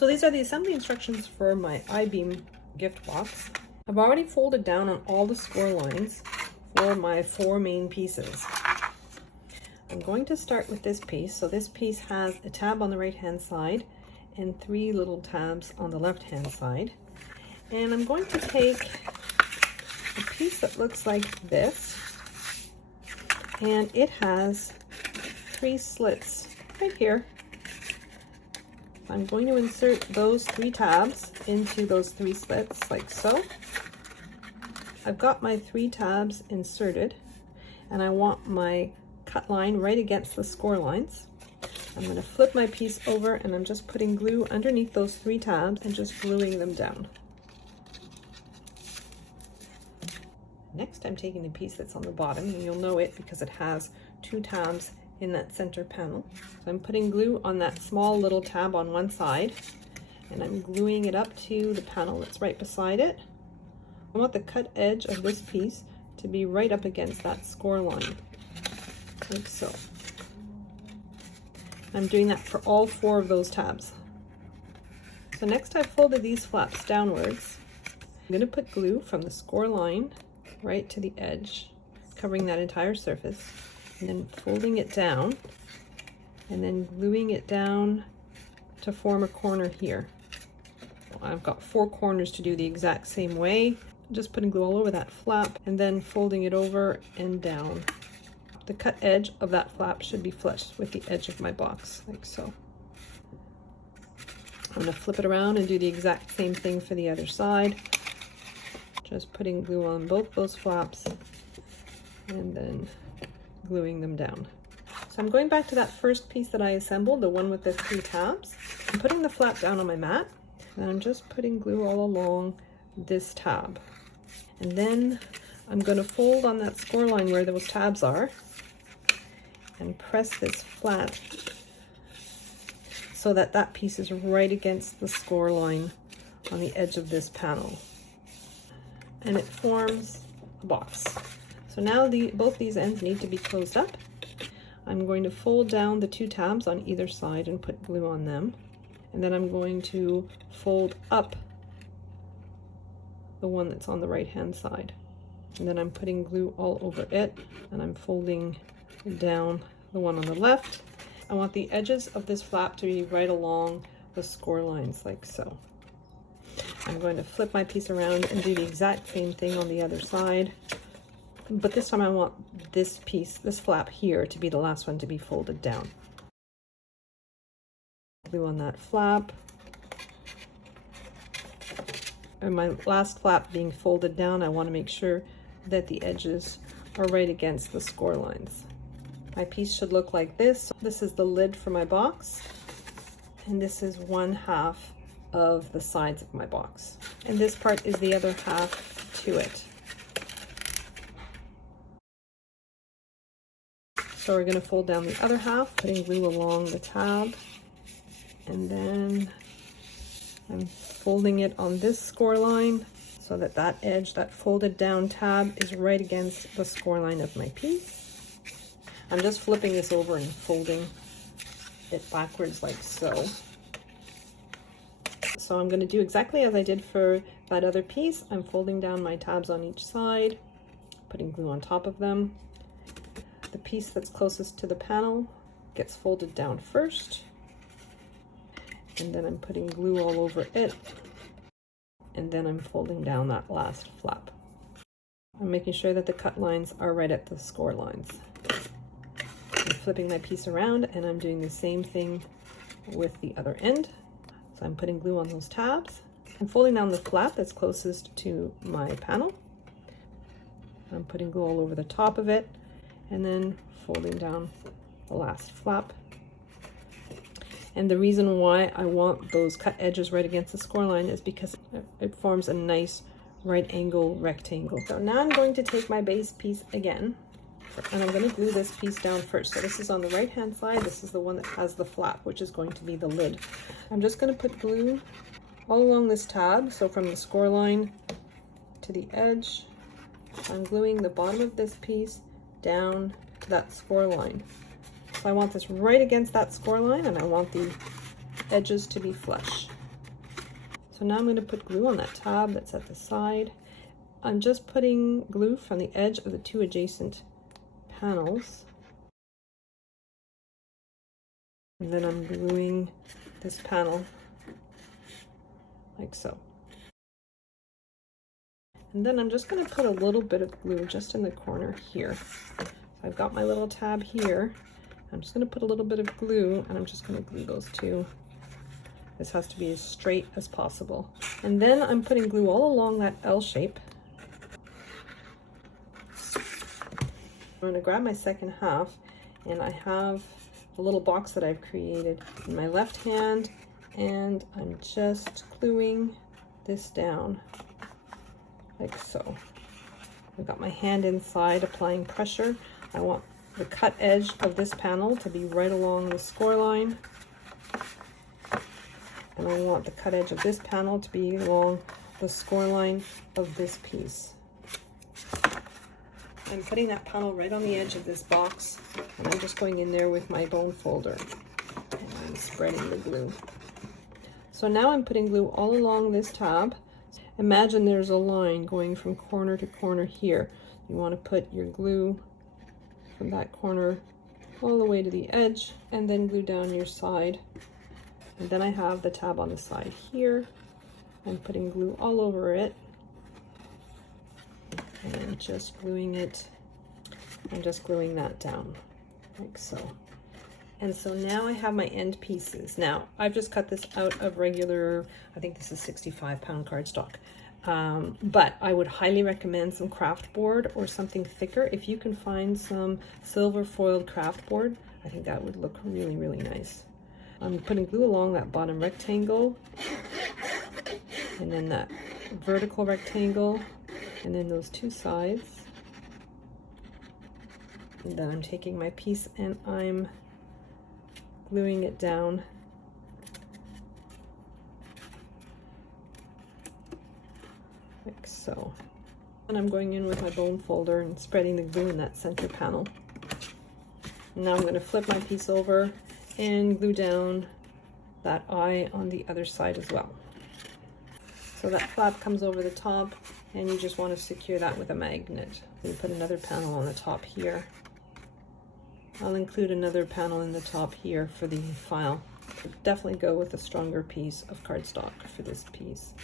So these are the assembly instructions for my I-beam gift box. I've already folded down on all the score lines for my 4 main pieces. I'm going to start with this piece. So this piece has a tab on the right hand side and 3 little tabs on the left hand side. And I'm going to take a piece that looks like this, and it has 3 slits right here. I'm going to insert those 3 tabs into those 3 slits like so. I've got my 3 tabs inserted, and I want my cut line right against the score lines. I'm going to flip my piece over, and I'm just putting glue underneath those 3 tabs and just gluing them down. Next, I'm taking the piece that's on the bottom, and you'll know it because it has 2 tabs in that center panel. So I'm putting glue on that small little tab on one side, and I'm gluing it up to the panel that's right beside it. I want the cut edge of this piece to be right up against that score line, like so. I'm doing that for all 4 of those tabs. So next, I've folded these flaps downwards. I'm going to put glue from the score line right to the edge, covering that entire surface, and then folding it down, and then gluing it down to form a corner here. I've got 4 corners to do the exact same way. Just putting glue all over that flap and then folding it over and down. The cut edge of that flap should be flush with the edge of my box, like so. I'm going to flip it around and do the exact same thing for the other side. Just putting glue on both those flaps and then gluing them down. So I'm going back to that first piece that I assembled, the one with the 3 tabs. I'm putting the flap down on my mat, and I'm just putting glue all along this tab. And then I'm going to fold on that score line where those tabs are and press this flat so that that piece is right against the score line on the edge of this panel. And it forms a box. So now both these ends need to be closed up. I'm going to fold down the 2 tabs on either side and put glue on them. And then I'm going to fold up the one that's on the right hand side. And then I'm putting glue all over it, and I'm folding down the one on the left. I want the edges of this flap to be right along the score lines like so. I'm going to flip my piece around and do the exact same thing on the other side. But this time I want this piece, this flap here, to be the last one to be folded down. Glue on that flap. And my last flap being folded down, I want to make sure that the edges are right against the score lines. My piece should look like this. This is the lid for my box, and this is 1/2 of the sides of my box. And this part is the other half to it. So we're going to fold down the other half, putting glue along the tab, and then I'm folding it on this score line so that that edge, that folded down tab, is right against the score line of my piece. I'm just flipping this over and folding it backwards like so. So I'm going to do exactly as I did for that other piece. I'm folding down my tabs on each side, putting glue on top of them. The piece that's closest to the panel gets folded down first, and then I'm putting glue all over it, and then I'm folding down that last flap. I'm making sure that the cut lines are right at the score lines. I'm flipping my piece around, and I'm doing the same thing with the other end. So I'm putting glue on those tabs. I'm folding down the flap that's closest to my panel. I'm putting glue all over the top of it, and then folding down the last flap. And the reason why I want those cut edges right against the score line is because it forms a nice right angle rectangle. So now I'm going to take my base piece again, and I'm going to glue this piece down first. So this is on the right hand side. This is the one that has the flap, which is going to be the lid. I'm just going to put glue all along this tab. So from the score line to the edge, I'm gluing the bottom of this piece down to that score line. So I want this right against that score line, and I want the edges to be flush. So now I'm going to put glue on that tab that's at the side. I'm just putting glue from the edge of the two adjacent panels. And then I'm gluing this panel like so. And then I'm just going to put a little bit of glue just in the corner here. So I've got my little tab here. I'm just going to put a little bit of glue, and I'm just going to glue those two. This has to be as straight as possible. And then I'm putting glue all along that L shape. I'm going to grab my second half, and I have a little box that I've created in my left hand, and I'm just gluing this down like so. I've got my hand inside applying pressure. I want the cut edge of this panel to be right along the score line, and I want the cut edge of this panel to be along the score line of this piece. I'm putting that panel right on the edge of this box, and I'm just going in there with my bone folder and I'm spreading the glue. So now I'm putting glue all along this tab. Imagine there's a line going from corner to corner here. You want to put your glue from that corner all the way to the edge, and then glue down your side. And then I have the tab on the side here. I'm putting glue all over it and just gluing it. I'm just gluing that down like so. And so now I have my end pieces. Now I've just cut this out of regular, I think this is 65-pound cardstock. But I would highly recommend some craft board or something thicker. If you can find some silver foiled craft board, I think that would look really, really nice. I'm putting glue along that bottom rectangle, and then that vertical rectangle, and then those two sides. And then I'm taking my piece and I'm gluing it down like so. And I'm going in with my bone folder and spreading the glue in that center panel. And now I'm going to flip my piece over and glue down that eye on the other side as well. So that flap comes over the top, and you just want to secure that with a magnet. You put another panel on the top here. I'll include another panel in the top here for the file. Definitely go with a stronger piece of cardstock for this piece.